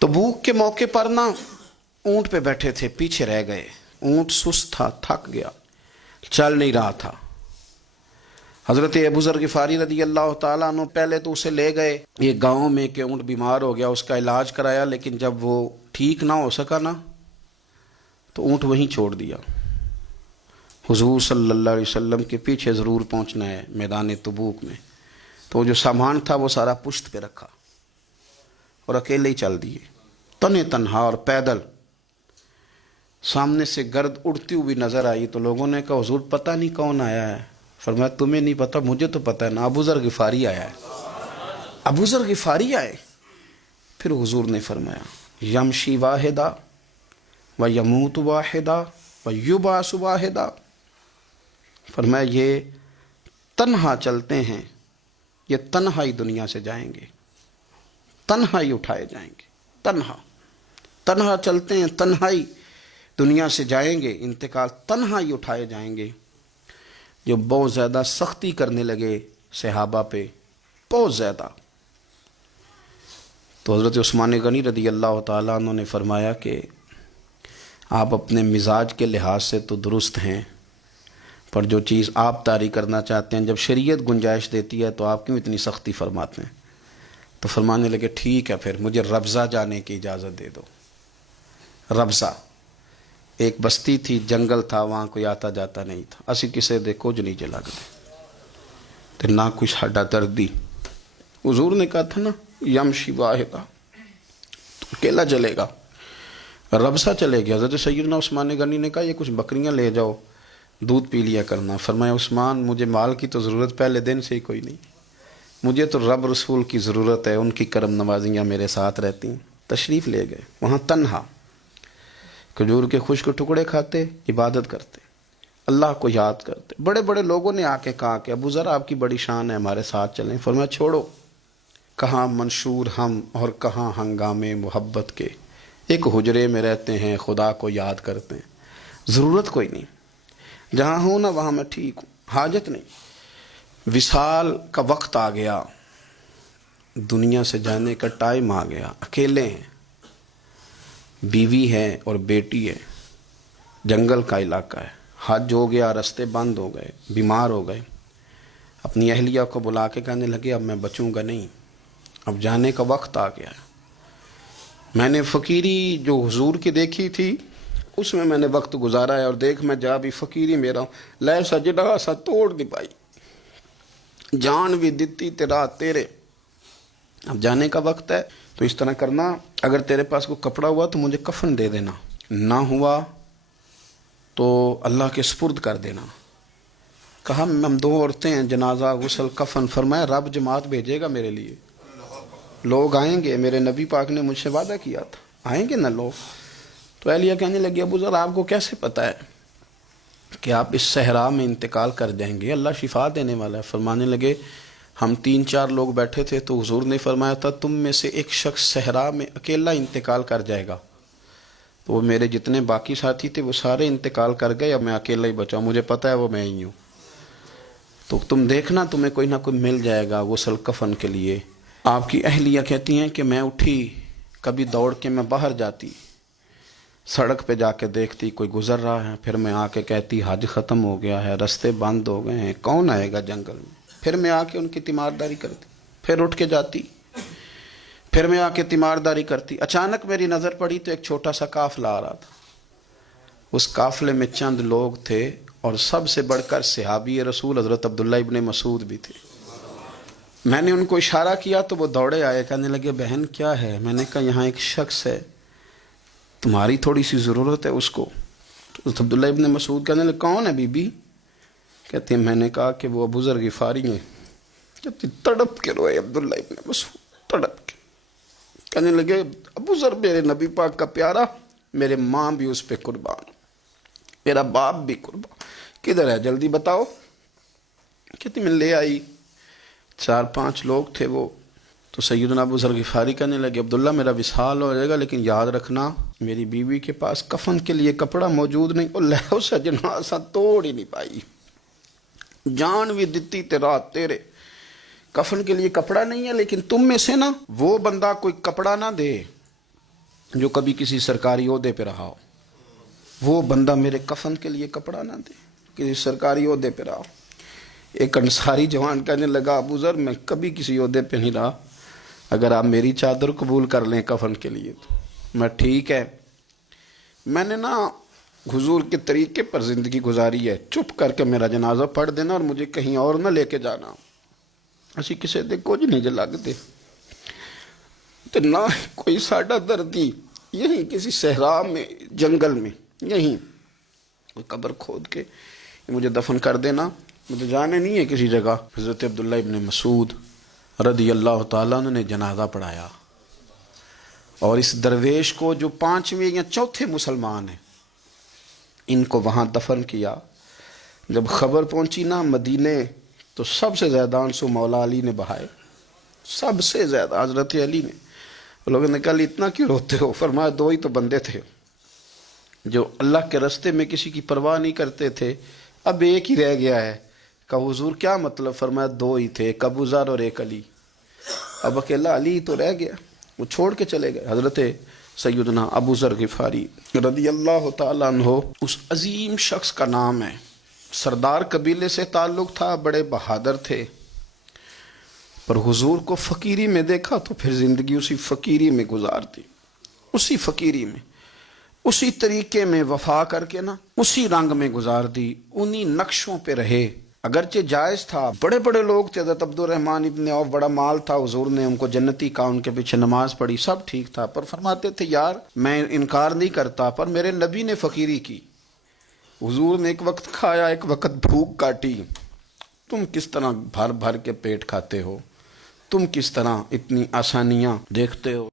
तबूक के मौके पर ना ऊंट पे बैठे थे, पीछे रह गए। ऊंट सुस्त था, थक गया, चल नहीं रहा था। हजरत अबू ज़र ग़िफ़ारी रज़ी अल्लाह ताला अन्हु पहले तो उसे ले गए ये गांव में कि ऊंट बीमार हो गया, उसका इलाज कराया, लेकिन जब वो ठीक ना हो सका ना तो ऊंट वहीं छोड़ दिया। हुजूर सल्लल्लाहु अलैहि वसल्लम के पीछे ज़रूर पहुंचना है मैदान तबूक में। तो जो सामान था वो सारा पुश्त पे रखा और अकेले ही चल दिए, तने तन्हा और पैदल। सामने से गर्द उड़ती हुई नजर आई तो लोगों ने कहा हुजूर पता नहीं कौन आया है। फरमाया तुम्हें नहीं पता, मुझे तो पता है ना, अबू ज़र ग़िफ़ारी आया है। अबू ज़र ग़िफ़ारी आए। फिर हुजूर ने फरमाया यमशी वाहिदा व यमूत वाहिदा व युबास वाहिदा। फरमाया ये तन्हा चलते हैं, ये तन्हा ही दुनिया से जाएंगे, तन्हा ही उठाए जाएंगे। तन्हा चलते हैं, तन्हा ही दुनिया से जाएंगे, इंतकाल तन्हा ही उठाए जाएंगे। जो बहुत ज़्यादा सख्ती करने लगे सहाबा पे, बहुत ज़्यादा। तो हज़रत उस्मान गनी रज़ी अल्लाह ताला अन्हु ने फरमाया कि आप अपने मिजाज के लिहाज से तो दुरुस्त हैं, पर जो चीज़ आप तारी करना चाहते हैं, जब शरीयत गुंजाइश देती है तो आप क्यों इतनी सख्ती फरमाते हैं। तो फरमाने लगे ठीक है, फिर मुझे रब्ज़ा जाने की इजाज़त दे दो। रब्ज़ा एक बस्ती थी, जंगल था, वहाँ कोई आता जाता नहीं था। असी किसे दे कुछ नहीं चला ते ना कोई साडा दर्दी। हुजूर ने कहा था ना यमशी वाहिदा, तो अकेला चलेगा, रब्ज़ा चले गया। हज़रत सैयदना उस्मान गनी ने कहा ये कुछ बकरियां ले जाओ, दूध पी लिया करना। फरमाया उस्मान मुझे माल की तो ज़रूरत पहले दिन से ही कोई नहीं, मुझे तो रब रसूल की ज़रूरत है, उनकी करम नवाजियाँ मेरे साथ रहती। तशरीफ़ ले गए वहाँ तन्हा, खजूर के खुश्क टुकड़े खाते, इबादत करते, अल्लाह को याद करते। बड़े बड़े लोगों ने आके कहा कि अबू ज़र आपकी बड़ी शान है, हमारे साथ चलें। फरमाया छोड़ो, कहाँ मंशूर हम और कहाँ हंगामे मोहब्बत के, एक हुजरे में रहते हैं, खुदा को याद करते हैं, ज़रूरत कोई नहीं, जहाँ हूँ ना वहाँ मैं ठीक हूँ, हाजत नहीं। विसाल का वक्त आ गया, दुनिया से जाने का टाइम आ गया, अकेले हैं, बीवी है और बेटी है, जंगल का इलाका है, हज हो गया, रास्ते बंद हो गए, बीमार हो गए। अपनी अहलिया को बुला के कहने लगे अब मैं बचूंगा नहीं, अब जाने का वक्त आ गया है। मैंने फ़कीरी जो हुजूर की देखी थी उसमें मैंने वक्त गुजारा है, और देख मैं जा भी फ़कीरी मेरा लै सजड़ा सा तोड़ दी पाई, जान भी दिती तेरा तेरे, अब जाने का वक्त है। तो इस तरह करना, अगर तेरे पास कोई कपड़ा हुआ तो मुझे कफन दे देना, ना हुआ तो अल्लाह के सुपुर्द कर देना। कहा हम दो औरतें हैं, जनाजा गुस्ल कफन। फरमाया रब जमात भेजेगा मेरे लिए, लोग आएंगे, मेरे नबी पाक ने मुझसे वादा किया था आएंगे ना लोग। तो अहलिया कहने लगी अबू ज़र आपको कैसे पता है कि आप इस सहरा में इंतकाल कर जाएंगे, अल्लाह शिफा देने वाला है। फरमाने लगे हम 3-4 लोग बैठे थे तो हुजूर ने फरमाया था तुम में से एक शख्स सहरा में अकेला इंतकाल कर जाएगा। तो वो मेरे जितने बाकी साथी थे वो सारे इंतकाल कर गए, अब मैं अकेला ही बचा, मुझे पता है वो मैं ही हूँ। तो तुम देखना तुम्हें कोई ना कोई मिल जाएगा गुस्ल कफन के लिए। आपकी अहलिया कहती हैं कि मैं उठी, कभी दौड़ के मैं बाहर जाती, सड़क पे जाके देखती कोई गुजर रहा है, फिर मैं आके कहती हज ख़त्म हो गया है, रास्ते बंद हो गए हैं, कौन आएगा जंगल में। फिर मैं आके उनकी तीमारदारी करती, फिर उठ के जाती, फिर मैं आके तीमारदारी करती। अचानक मेरी नज़र पड़ी तो एक छोटा सा काफ़िला आ रहा था, उस काफ़िले में चंद लोग थे और सबसे बढ़कर सहाबी रसूल हज़रत अब्दुल्ला इब्ने मसूद भी थे। मैंने उनको इशारा किया तो वो दौड़े आए, कहने लगे बहन क्या है। मैंने कहा यहाँ एक शख्स है, तुम्हारी थोड़ी सी ज़रूरत है उसको। तो अब्दुल्ला इब्ने मसूद कहने लगे कौन है बीबी। कहते हैं मैंने कहा कि वो अबू ज़र ग़िफ़ारी हैं। कहते तड़प के रोए अब्दुल्ला इब्ने मसूद, तड़प के कहने लगे अबू ज़र मेरे नबी पाक का प्यारा, मेरे माँ भी उस पर कुर्बान, मेरा बाप भी कुर्बान, किधर है जल्दी बताओ। कहती मैं ले आई, 4-5 लोग थे वो। तो सैयदना अबू ज़र ग़िफ़ारी कहने लगे अब्दुल्ला मेरा विसाल हो जाएगा, लेकिन याद रखना मेरी बीवी के पास कफन के लिए कपड़ा मौजूद नहीं। और लहो सजना सा तोड़ ही नहीं पाई, जान भी दिती तेरा तेरे, कफन के लिए कपड़ा नहीं है, लेकिन तुम में से ना वो बंदा कोई कपड़ा ना दे جو کبھی کسی سرکاری عہدے پہ رہا ہو، وہ بندہ میرے کفن کے لیے کپڑا نہ دے، کسی سرکاری عہدے پہ رہا ہو۔ ایک انصاری جوان کہنے لگا ابو ذر میں کبھی کسی عہدے پہ نہیں رہا، اگر آپ میری چادر قبول کر لیں کفن کے لیے تو میں ٹھیک ہے، میں نے نا حضور کے طریقے پر زندگی گزاری ہے، چپ کر کے میرا جنازہ پڑھ دینا اور مجھے کہیں اور نہ لے کے جانا، اسی کسی دے کچھ نہیں جو لگتے تو نہ کوئی ساڈا دردی، یہیں کسی صحرا میں جنگل میں یہیں کوئی قبر کھود کے مجھے دفن کر دینا، مجھے جانے نہیں ہے کسی جگہ۔ حضرت عبداللہ ابن مسعود رضی اللہ تعالیٰ عنہ نے جنازہ پڑھایا، اور اس درویش کو جو 5ویں یا 4تھے مسلمان ہیں ان کو وہاں دفن کیا۔ جب خبر پہنچی نا مدینے تو سب سے زیادہ آنسو مولا علی نے بہائے، سب سے زیادہ حضرت علی نے۔ لوگوں نے کہا اتنا کیوں روتے ہو؟ فرمایا 2 ہی تو بندے تھے جو اللہ کے راستے میں کسی کی پرواہ نہیں کرتے تھے، اب ایک ہی رہ گیا ہے۔ کہا حضور کیا مطلب؟ فرمایا 2 ہی تھے، ایک ابو ذر اور ایک علی، اب اکیلا علی تو رہ گیا، وہ چھوڑ کے چلے گئے۔ حضرت سیدنا ابو ذر غفاری رضی اللہ تعالیٰ عنہ اس عظیم شخص کا نام ہے، سردار قبیلے سے تعلق تھا، بڑے بہادر تھے، پر حضور کو فقیری میں دیکھا تو پھر زندگی اسی فقیری میں گزارتی، اسی فقیری میں، اسی طریقے میں وفا کر کے نا اسی رنگ میں گزار دی، انہی نقشوں پہ رہے۔ اگرچہ جائز تھا، بڑے بڑے لوگ تھے، حضرت عبد الرحمن ابن عوف بڑا مال تھا، حضور نے ان کو جنتی کہا، ان کے پیچھے نماز پڑھی، سب ٹھیک تھا، پر فرماتے تھے یار میں انکار نہیں کرتا، پر میرے نبی نے فقیری کی، حضور نے ایک وقت کھایا ایک وقت بھوک کاٹی، تم کس طرح بھر بھر کے پیٹ کھاتے ہو، تم کس طرح اتنی آسانیاں دیکھتے ہو۔